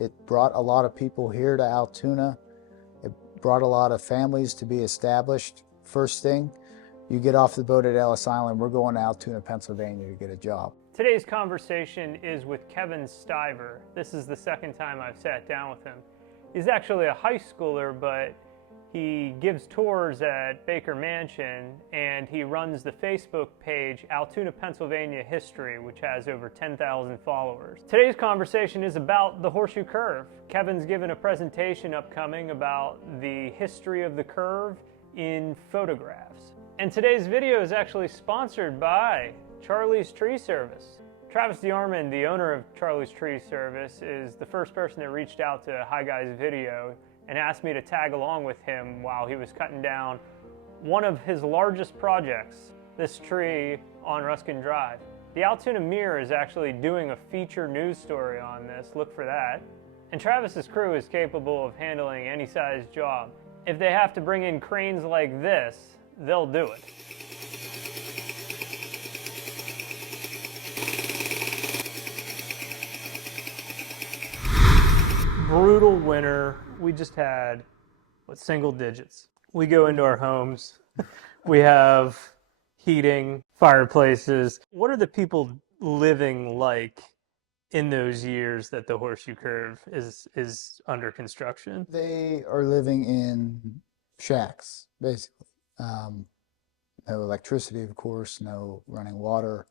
It brought a lot of people here to Altoona. It brought a lot of families to be established. First thing, you get off the boat at Ellis Island, we're going to Altoona, Pennsylvania to get a job. Today's conversation is with Kevin Stiver. This is the second time I've sat down with him. He's actually a high schooler, but he gives tours at Baker Mansion, and he runs the Facebook page Altoona, Pennsylvania History, which has over 10,000 followers. Today's conversation is about the Horseshoe Curve. Kevin's given a presentation upcoming about the history of the curve in photographs. And today's video is actually sponsored by Charlie's Tree Service. Travis DeArmond, the owner of Charlie's Tree Service, is the first person that reached out to Hi Guys Video and asked me to tag along with him while he was cutting down one of his largest projects, this tree on Ruskin Drive. The Altoona Mirror is actually doing a feature news story on this, look for that. And Travis's crew is capable of handling any size job. If they have to bring in cranes like this, they'll do it. Brutal winter. We just had, single digits. We go into our homes. We have heating, fireplaces. What are the people living like in those years that the Horseshoe Curve is under construction? They are living in shacks, basically. No electricity, of course, no running water,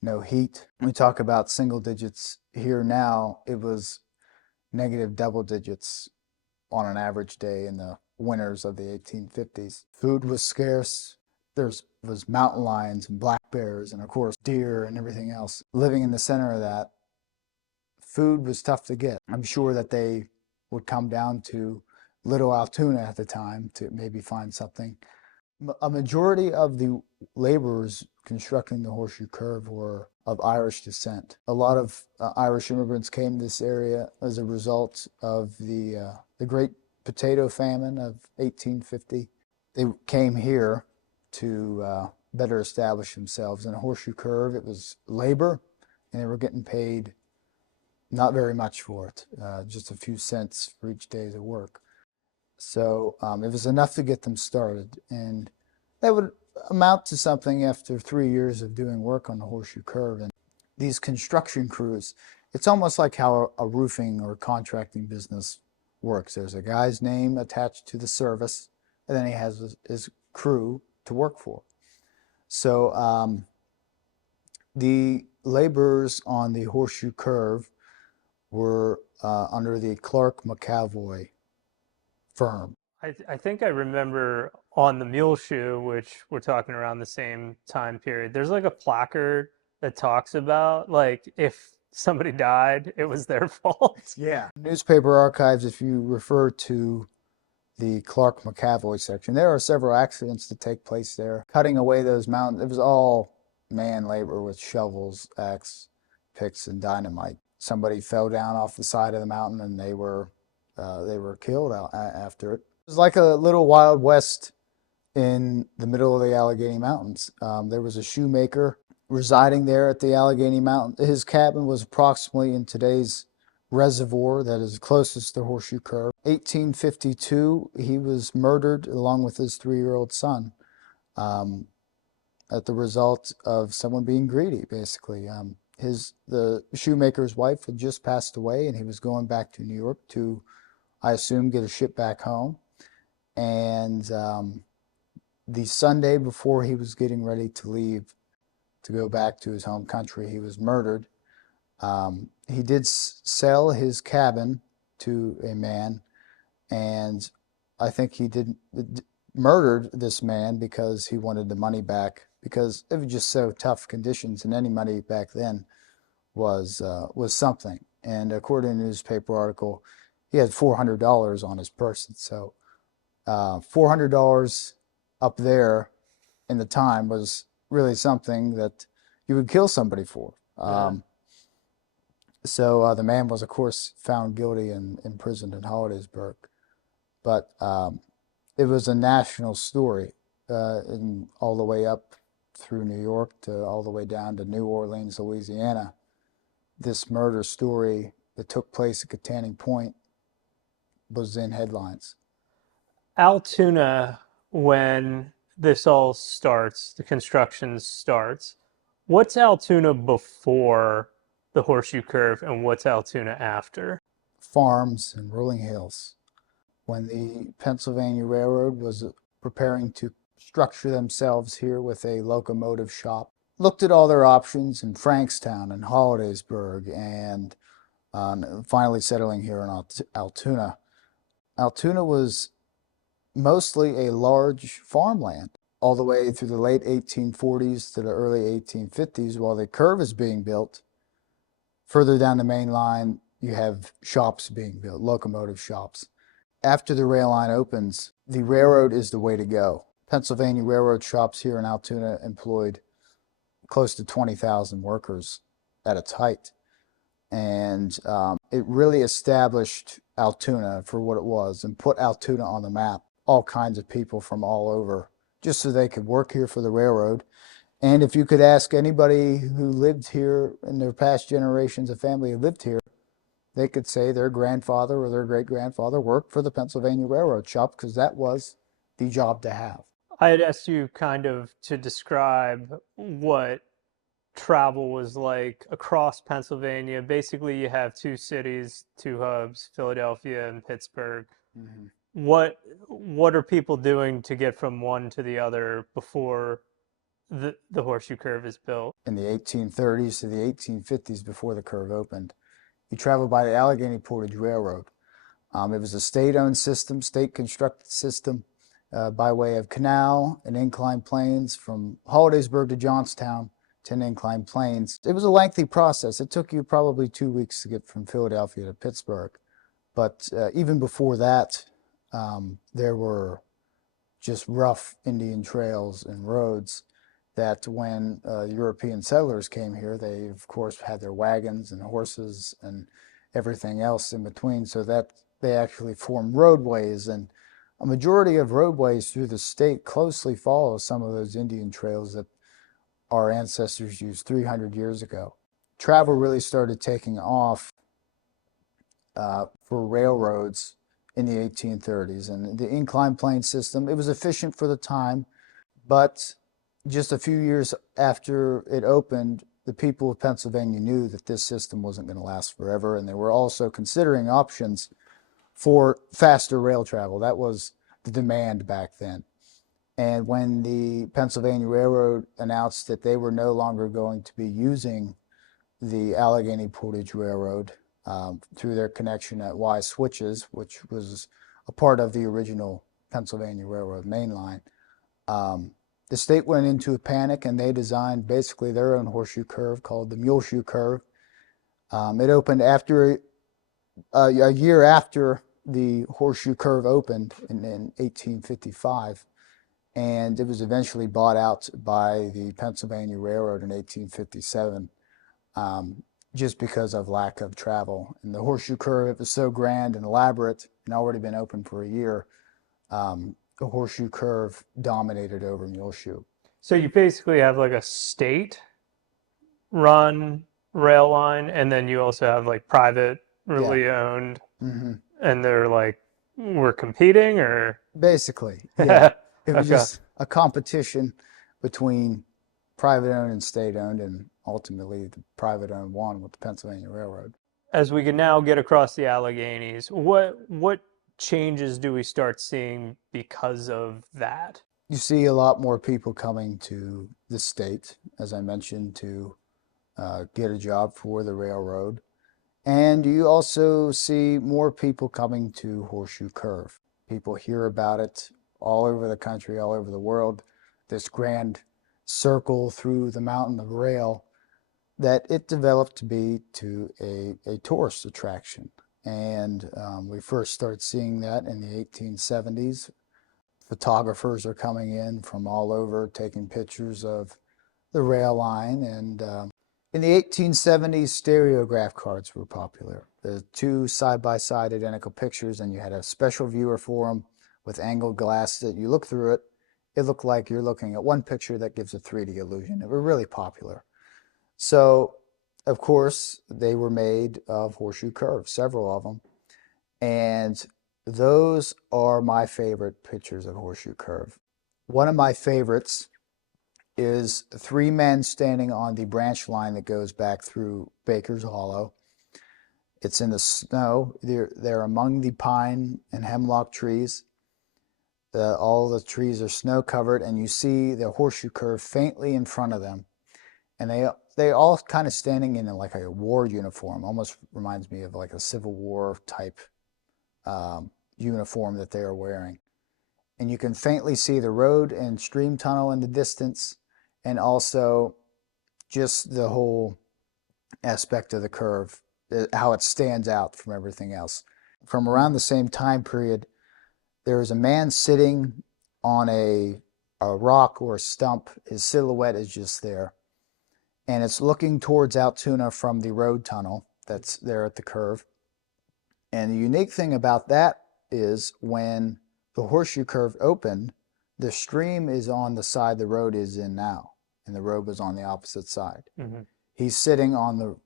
no heat. We talk about single digits here now. It was negative double digits on an average day in the winters of the 1850s. Food was scarce. There was mountain lions and black bears and, of course, deer and everything else. Living in the center of that, food was tough to get. I'm sure that they would come down to Little Altoona at the time to maybe find something. A majority of the laborers constructing the Horseshoe Curve were of Irish descent. A lot of Irish immigrants came to this area as a result of the Great Potato Famine of 1850. They came here to better establish themselves. In the Horseshoe Curve, it was labor, and they were getting paid not very much for it, just a few cents for each day's of work. So it was enough to get them started, and that would amount to something after 3 years of doing work on the Horseshoe Curve. And these construction crews, it's almost like how a roofing or contracting business works. There's a guy's name attached to the service, and then he has his crew to work for. So the laborers on the Horseshoe Curve were under the Clark McAvoy firm. I think I remember on the mule shoe, which we're talking around the same time period, there's like a placard that talks about like if somebody died, it was their fault. Yeah. Newspaper archives, if you refer to the Clark McAvoy section, there are several accidents that take place there. Cutting away those mountains, it was all man labor with shovels, axe, picks, and dynamite. Somebody fell down off the side of the mountain and they were killed after it. It was like a little Wild West in the middle of the Allegheny Mountains. There was a shoemaker residing there at the Allegheny Mountain. His cabin was approximately in today's reservoir that is closest to Horseshoe Curve. 1852, he was murdered along with his 3-year-old son at the result of someone being greedy, basically. The shoemaker's wife had just passed away, and he was going back to New York to, I assume, get a ship back home. And the Sunday before he was getting ready to leave to go back to his home country, he was murdered. He did sell his cabin to a man, and I think he murdered this man because he wanted the money back, because it was just so tough conditions, and any money back then was something. And according to a newspaper article, he had $400 on his person. So $400 up there in the time was really something that you would kill somebody for. So the man was, of course, found guilty and imprisoned in Hollidaysburg. But it was a national story, all the way up through New York to all the way down to New Orleans, Louisiana. This murder story that took place at Katanning Point was in headlines. Altoona, when this all starts, the construction starts, what's Altoona before the Horseshoe Curve and what's Altoona after? Farms and rolling hills. When the Pennsylvania Railroad was preparing to structure themselves here with a locomotive shop, looked at all their options in Frankstown and Hollidaysburg and finally settling here in Altoona. Altoona was mostly a large farmland all the way through the late 1840s to the early 1850s while the curve is being built. Further down the main line, you have shops being built, locomotive shops. After the rail line opens, the railroad is the way to go. Pennsylvania Railroad shops here in Altoona employed close to 20,000 workers at its height. And it really established Altoona for what it was and put Altoona on the map. All kinds of people from all over, just so they could work here for the railroad. And if you could ask anybody who lived here in their past generations of family who lived here, they could say their grandfather or their great-grandfather worked for the Pennsylvania Railroad shop because that was the job to have. I had asked you kind of to describe what travel was like across Pennsylvania. Basically, you have two cities, two hubs, Philadelphia and Pittsburgh. Mm-hmm. What are people doing to get from one to the other before the Horseshoe Curve is built? In the 1830s to the 1850s, before the curve opened, you traveled by the Allegheny Portage Railroad. It was a state-owned system, state-constructed system by way of canal and inclined planes from Hollidaysburg to Johnstown to an inclined planes. It was a lengthy process. It took you probably 2 weeks to get from Philadelphia to Pittsburgh. But even before that, there were just rough Indian trails and roads that when European settlers came here, they of course had their wagons and horses and everything else in between, so that they actually formed roadways, and a majority of roadways through the state closely follow some of those Indian trails that our ancestors used 300 years ago. Travel really started taking off for railroads in the 1830s, and the inclined plane system, it was efficient for the time, but just a few years after it opened, the people of Pennsylvania knew that this system wasn't going to last forever, and they were also considering options for faster rail travel. That was the demand back then. And when the Pennsylvania Railroad announced that they were no longer going to be using the Allegheny Portage Railroad through their connection at Y Switches, which was a part of the original Pennsylvania Railroad main line, the state went into a panic and they designed basically their own horseshoe curve called the Muleshoe Curve. It opened after a year after the Horseshoe Curve opened in 1855, and it was eventually bought out by the Pennsylvania Railroad in 1857, just because of lack of travel. And the Horseshoe Curve, it was so grand and elaborate and already been open for a year, the Horseshoe Curve dominated over Muleshoe. So you basically have like a state run rail line, and then you also have like privately owned, Mm-hmm. and they're like, we're competing, or Basically, yeah. It was Okay. just a competition between private owned and state owned, and ultimately the private owned won with the Pennsylvania Railroad. As we can now get across the Alleghenies, what changes do we start seeing because of that? You see a lot more people coming to the state, as I mentioned, to get a job for the railroad. And you also see more people coming to Horseshoe Curve. People hear about it all over the country, all over the world, this grand circle through the mountain of rail, that it developed to be a tourist attraction. And we first started seeing that in the 1870s. Photographers are coming in from all over taking pictures of the rail line. And in the 1870s, stereograph cards were popular. The two side-by-side identical pictures, and you had a special viewer for them with angled glass that you look through it. It looked like you're looking at one picture that gives a 3D illusion. They were really popular. So of course, they were made of horseshoe curves, several of them. And those are my favorite pictures of horseshoe curve. One of my favorites is three men standing on the branch line that goes back through Baker's Hollow. It's in the snow. They're among the pine and hemlock trees. All the trees are snow covered, and you see the horseshoe curve faintly in front of them. And they all kind of standing in like a war uniform. Almost reminds me of like a Civil War type uniform that they are wearing. And you can faintly see the road and stream tunnel in the distance, and also just the whole aspect of the curve, how it stands out from everything else. From around the same time period, there is a man sitting on a rock or a stump. His silhouette is just there. And it's looking towards Altoona from the road tunnel that's there at the curve. And the unique thing about that is when the horseshoe curve opened, the stream is on the side the road is in now, and the road was on the opposite side. Mm-hmm. He's sitting on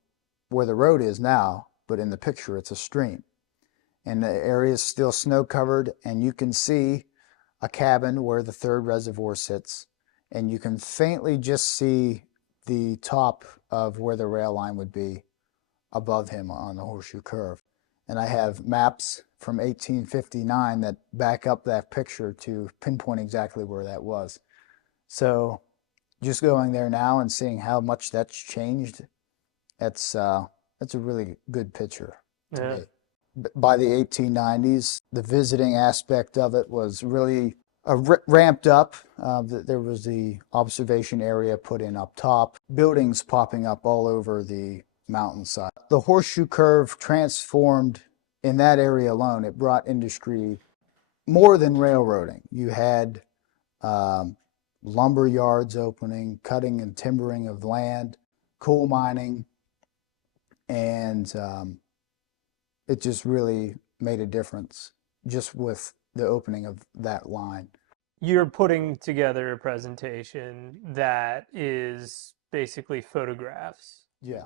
where the road is now, but in the picture it's a stream. And the area is still snow covered, and you can see a cabin where the third reservoir sits, and you can faintly just see the top of where the rail line would be above him on the horseshoe curve. And I have maps from 1859 that back up that picture to pinpoint exactly where that was. So just going there now and seeing how much that's changed, that's a really good picture to me. By the 1890s, the visiting aspect of it was really ramped up. There was the observation area put in up top, buildings popping up all over the mountainside. The horseshoe curve transformed in that area alone. It brought industry more than railroading. You had lumber yards opening, cutting and timbering of land, coal mining, and it just really made a difference just with the opening of that line. You're putting together a presentation that is basically photographs. Yeah.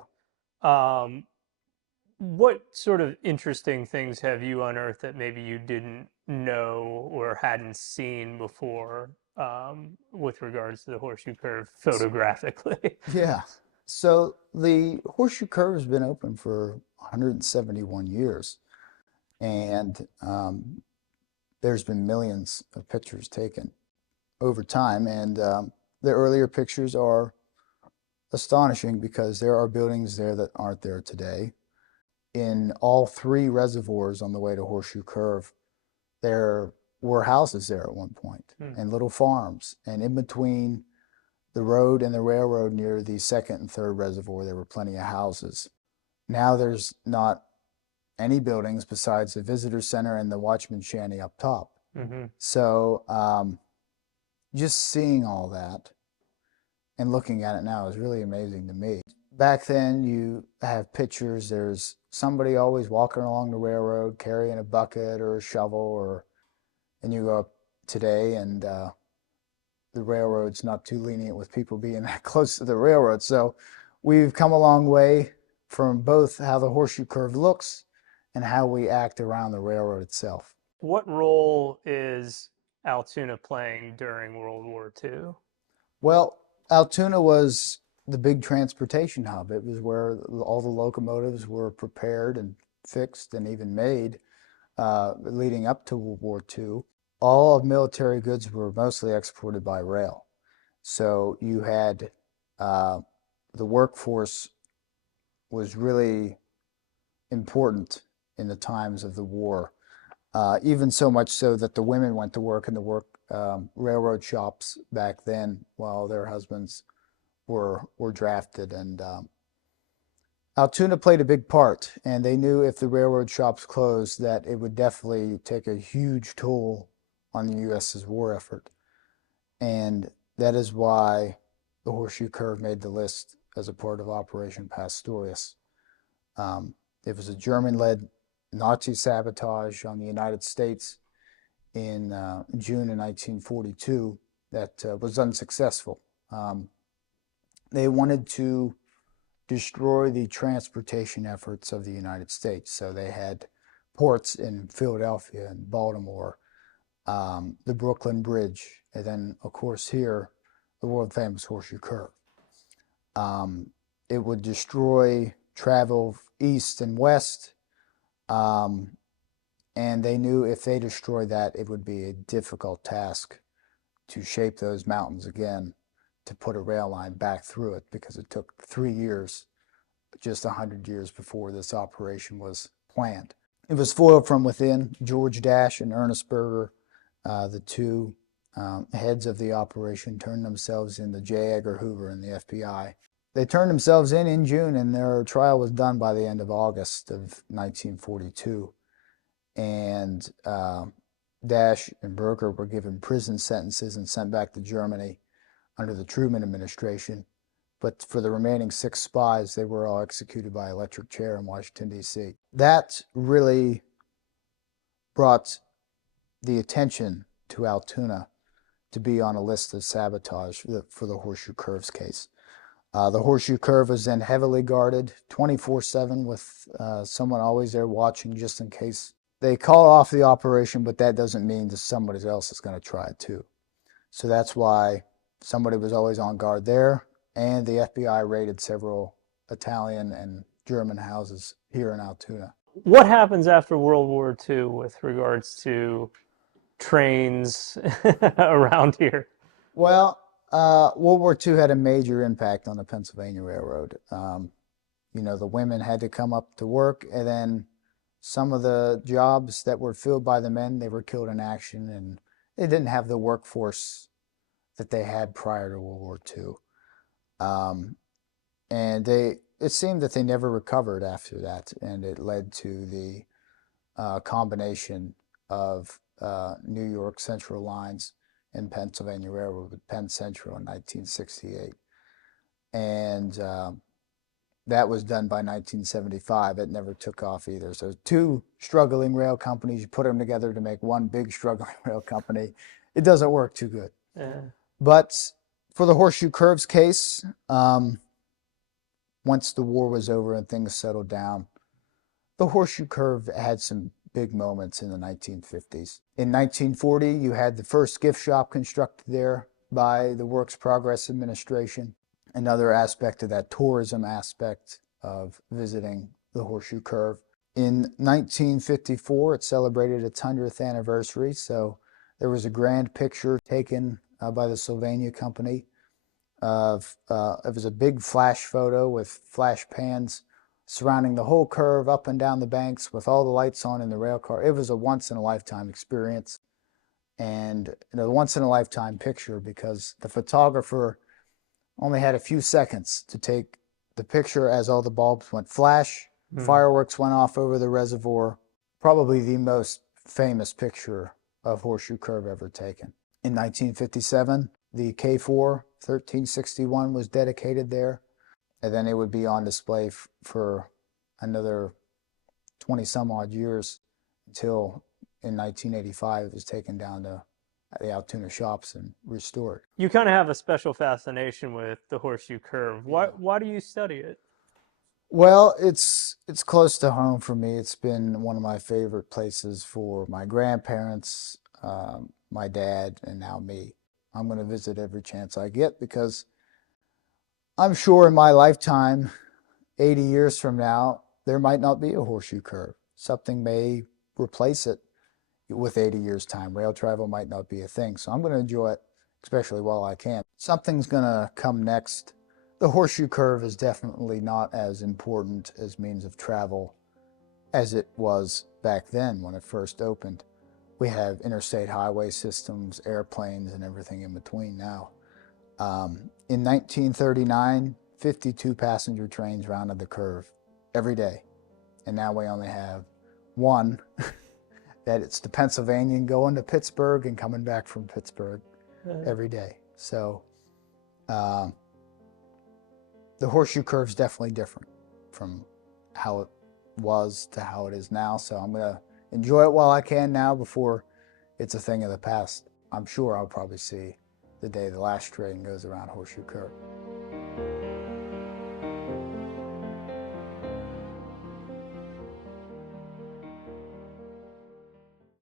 What sort of interesting things have you unearthed that maybe you didn't know or hadn't seen before with regards to the horseshoe curve photographically? Yeah. So the horseshoe curve has been open for 171 years, and there's been millions of pictures taken over time, and the earlier pictures are astonishing because there are buildings there that aren't there today. In all three reservoirs on the way to Horseshoe Curve, there were houses there at one point, and little farms, and in between the road and the railroad near the second and third reservoir, there were plenty of houses. Now there's not any buildings besides the visitor center and the watchman's shanty up top. Mm-hmm. So just seeing all that and looking at it now is really amazing to me. Back then, you have pictures. There's somebody always walking along the railroad carrying a bucket or a shovel, and you go up today and the railroad's not too lenient with people being that close to the railroad. So we've come a long way from both how the horseshoe curve looks and how we act around the railroad itself. What role is Altoona playing during World War II? Well, Altoona was the big transportation hub. It was where all the locomotives were prepared and fixed and even made leading up to World War II. All of military goods were mostly exported by rail. So you had the workforce was really important in the times of the war, even so much so that the women went to work in the railroad shops back then while their husbands were drafted. And Altoona played a big part, and they knew if the railroad shops closed that it would definitely take a huge toll on the U.S.'s war effort. And that is why the Horseshoe Curve made the list as a part of Operation Pastorius. It was a German-led Nazi sabotage on the United States in June of 1942 that was unsuccessful. They wanted to destroy the transportation efforts of the United States. So they had ports in Philadelphia and Baltimore, the Brooklyn Bridge, and then, of course, here, the world famous Horseshoe Curve. It would destroy travel east and west, and they knew if they destroyed that, it would be a difficult task to shape those mountains again, to put a rail line back through it, because it took 3 years, just 100 years before this operation was planned. It was foiled from within. George Dash and Ernest Berger, the two heads of the operation, turned themselves in to J. Edgar Hoover and the FBI. They turned themselves in June, and their trial was done by the end of August of 1942. And Dash and Berger were given prison sentences and sent back to Germany under the Truman administration. But for the remaining 6 spies, they were all executed by electric chair in Washington, D.C. That really brought the attention to Altoona to be on a list of sabotage for the Horseshoe Curves case. The Horseshoe Curve was then heavily guarded 24/7 with someone always there watching just in case. They call off the operation, but that doesn't mean that somebody else is going to try it too. So that's why somebody was always on guard there, and the FBI raided several Italian and German houses here in Altoona. What happens after World War II with regards to trains around here? Well, World War II had a major impact on the Pennsylvania Railroad. The women had to come up to work, and then some of the jobs that were filled by the men, they were killed in action, and they didn't have the workforce that they had prior to World War II. And it seemed that they never recovered after that, and it led to the combination of New York Central lines and Pennsylvania Railroad with Penn Central in 1968. And that was done by 1975. It never took off either. So 2 struggling rail companies, you put them together to make one big struggling rail company. It doesn't work too good. Yeah. But for the Horseshoe Curves case, once the war was over and things settled down, the Horseshoe Curve had some big moments in the 1950s. In 1940, you had the first gift shop constructed there by the Works Progress Administration. Another aspect of that tourism aspect of visiting the Horseshoe Curve. In 1954, it celebrated its 100th anniversary, so there was a grand picture taken by the Sylvania Company of, it was a big flash photo with flash pans surrounding the whole curve up and down the banks with all the lights on in the rail car. It was a once-in-a-lifetime experience, and a once-in-a-lifetime picture, because the photographer only had a few seconds to take the picture as all the bulbs went flash. Fireworks went off over the reservoir. Probably the most famous picture of Horseshoe Curve ever taken. In 1957, the K4 1361 was dedicated there, and then it would be on display for another 20 some odd years until in 1985 it was taken down to the Altoona shops and restored. You kind of have a special fascination with the Horseshoe Curve. Why do you study it? Well, it's close to home for me. It's been one of my favorite places for my grandparents, my dad, and now me. I'm going to visit every chance I get, because I'm sure in my lifetime, 80 years from now, there might not be a Horseshoe Curve. Something may replace it with 80 years' time. Rail travel might not be a thing, so I'm going to enjoy it, especially while I can. Something's going to come next. The Horseshoe Curve is definitely not as important as means of travel as it was back then when it first opened. We have interstate highway systems, airplanes, and everything in between now. In 1939, 52 passenger trains rounded the curve every day, and now we only have one. That it's the Pennsylvanian going to Pittsburgh and coming back from Pittsburgh every day. So the Horseshoe Curve is definitely different from how it was to how it is now. So I'm going to enjoy it while I can now before it's a thing of the past. I'm sure I'll probably see the day the last train goes around Horseshoe Curve.